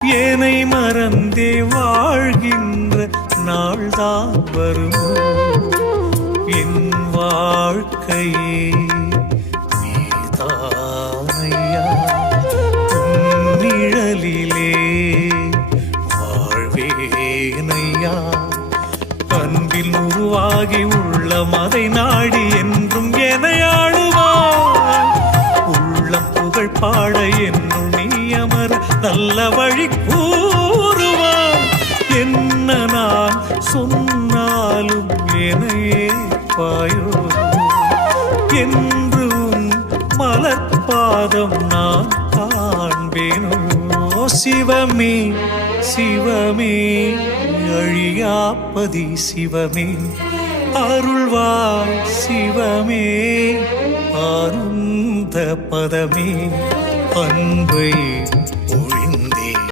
ஏனை மறந்தே வாழ்கின்ற நாள்தான் வருமோ என் வாழ்க்கையே நீதானையா நிழலிலே வாழ்வேனையா அன்பில் உருவாகி உள்ள மதை நாடி என்றும் எனையாடுவாய் உள்ளம் புகழ் பாட என்னுள் நீ அமர நல்ல வழி கூறுவாய் என்ன நான் சொன்னாலும் எனையே பாயோ என்றும் மலர்பாதம் நான் காண்பேனோ சிவமே சிவமே அழியாப்பதி சிவமே அருள்வாய் சிவமே ஆனந்த பதமே அன்பை